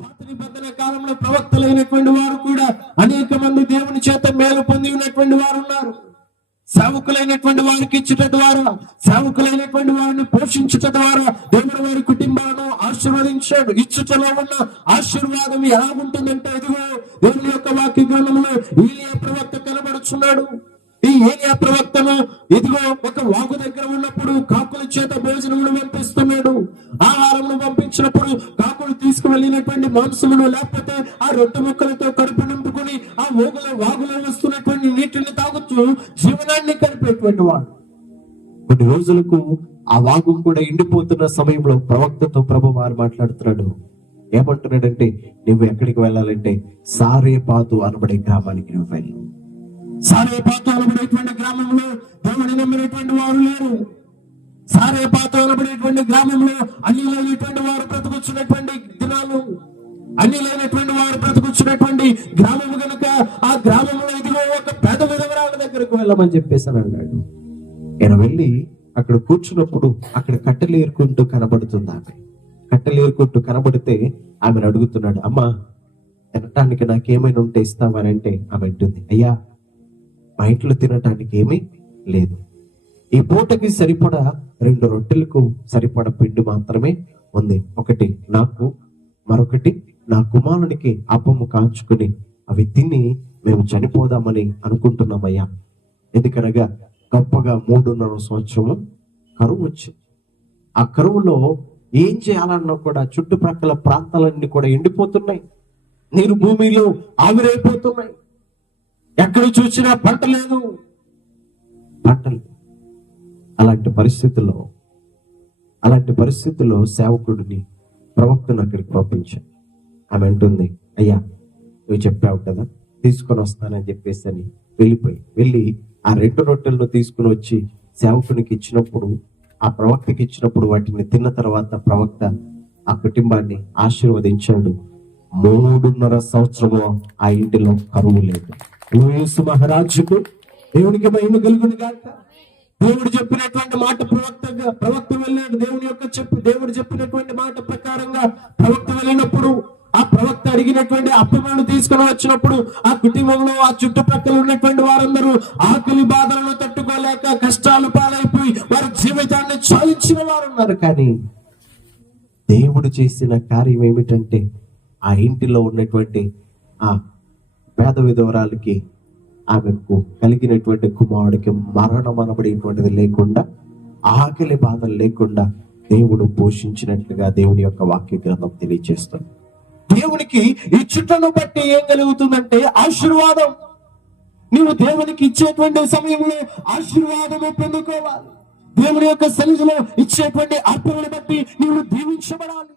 పాత నిబంధన కాలంలో ప్రవక్తలైనటువంటి వారు కూడా అనేక మంది దేవుని చేత మేలు పొంది ఉన్నటువంటి వారు ఉన్నారు. సేవకులైనటువంటి వారికి ఇచ్చుట ద్వారా, సేవకులైనటువంటి వారిని పోషించుట ద్వారా దేవుడు వారి కుటుంబాలను ఆశీర్వదించాడు. ఇచ్చుటలో ఉన్న ఆశీర్వాదం ఎలా ఉంటుందంటే, ఇదిగో దేవుని యొక్క వాక్య గ్రంథంలో ఏలియా ప్రవక్త కనబడుచున్నాడు. ఈ ఏలియా ప్రవక్తను ఇదిగో ఒక వాగు దగ్గర ఉన్నప్పుడు కాకుల చేత భోజనమును పంపిస్తున్నాడు. ఆహారమును పంపించినప్పుడు కాకులు తీసుకువెళ్ళినటువంటి మాంసమును లేకపోతే ఆ రొట్టె ముక్కలతో కడుపు నింపుకొని ఆ వాగులో వస్తున్నటువంటి నీటిని తాగుతూ జీవనాన్ని కలిపేటువంటి వాడు. కొన్ని రోజులకు ఆ వాగు కూడా ఎండిపోతున్న సమయంలో ప్రవక్తతో ప్రభు వారు మాట్లాడుతున్నాడు. ఏమంటున్నాడంటే, నువ్వు ఎక్కడికి వెళ్ళాలంటే సారేపాతు అనబడే గ్రామానికి నువ్వు వెళ్ళు. సారేపాతు అనబడేటువంటి గ్రామంలో దేవుని నమ్మినటువంటి వారు లేరు. సారేపాతు అనబడేటువంటి గ్రామంలో అన్ని లేనటువంటి వారు బ్రతుకొచ్చినటువంటి దినాలు, అన్ని లేనటువంటి వారు బ్రతుకొచ్చినటువంటి గ్రామం కనుక ఆ గ్రామంలో ఇదిగో ఒక పేద విధవరాల దగ్గరకు వెళ్ళమని చెప్పేసి అన్నాడు. ఆయన వెళ్ళి అక్కడ కూర్చున్నప్పుడు అక్కడ కట్టెలు ఏరుకుంటూ కనబడుతుంది. ఆమె కట్టెలు ఏరుకుంటూ కనబడితే ఆమెను అడుగుతున్నాడు, అమ్మా తినటానికి నాకేమైనా ఉంటే ఇస్తామని అంటే ఆమె అంటుంది, అయ్యా మా ఇంట్లో తినటానికి ఏమీ లేదు. ఈ పూటకి సరిపడా 2 రొట్టెలకు సరిపడా పిండి మాత్రమే ఉంది. ఒకటి నాకు, మరొకటి నా కుమారునికి అప్పము కాంచుకుని అవి తిని మేము చనిపోదామని అనుకుంటున్నామయ్యా. ఎందుకనగా గొప్పగా 3.5 సంవత్సరము కరువు వచ్చింది. ఆ కరువులో ఏం చేయాలన్నా కూడా చుట్టుప్రక్కల ప్రాంతాలన్నీ కూడా ఎండిపోతున్నాయి. నీరు భూమిలో ఆవిరైపోతున్నాయి. ఎక్కడ చూసినా పంట లేదు, పంటలు. అలాంటి పరిస్థితుల్లో సేవకుడిని ప్రవక్తను అక్కడికి పంపించాను. ఆమె అంటుంది, అయ్యా నువ్వు చెప్పావు కదా తీసుకొని వస్తానని చెప్పేసి అని వెళ్ళి ఆ 2 రొట్టెలను తీసుకుని వచ్చి సేవకునికి ఇచ్చినప్పుడు, ఆ ప్రవక్తకి ఇచ్చినప్పుడు వాటిని తిన్న తర్వాత ప్రవక్త ఆ కుటుంబాన్ని ఆశీర్వదించాడు. 3.5 సంవత్సరము ఆ ఇంటిలో కరువు లేదు. యేసు మహారాజుకు దేవునికి మహిమ కలుగును గాక. దేవుడు చెప్పినటువంటి మాట ప్రవక్త వెళ్ళాడు. దేవుడు చెప్పినటువంటి మాట ప్రకారంగా ప్రవక్త వెళ్ళినప్పుడు ఆ ప్రవక్త అడిగినటువంటి అప్పములను తీసుకుని వచ్చినప్పుడు ఆ కుటుంబంలో ఆ చుట్టుపక్కల ఉన్నటువంటి వారందరూ ఆకలి బాధలను తట్టుకోలేక కష్టాలు పాలైపోయి వారి జీవితాన్ని చాలించిన వారు ఉన్నారు. కానీ దేవుడు చేసిన కార్యం ఏమిటంటే, ఆ ఇంటిలో ఉన్నటువంటి ఆ పేద విధవరాలకి, ఆమెకు కలిగినటువంటి కుమారుడికి మరణం అనబడేటువంటిది లేకుండా, ఆకలి బాధలు లేకుండా దేవుడు పోషించినట్లుగా దేవుని యొక్క వాక్య గ్రంథం తెలియజేస్తుంది. దేవునికి ఇచ్చుటను బట్టి ఏం కలుగుతుందంటే ఆశీర్వాదం. నీవు దేవునికి ఇచ్చేటువంటి సమయంలో ఆశీర్వాదము పొందుకోవాలి. దేవుని యొక్క సన్నిధిలో ఇచ్చేటువంటి అర్పణను బట్టి నీవు దీవించబడాలి.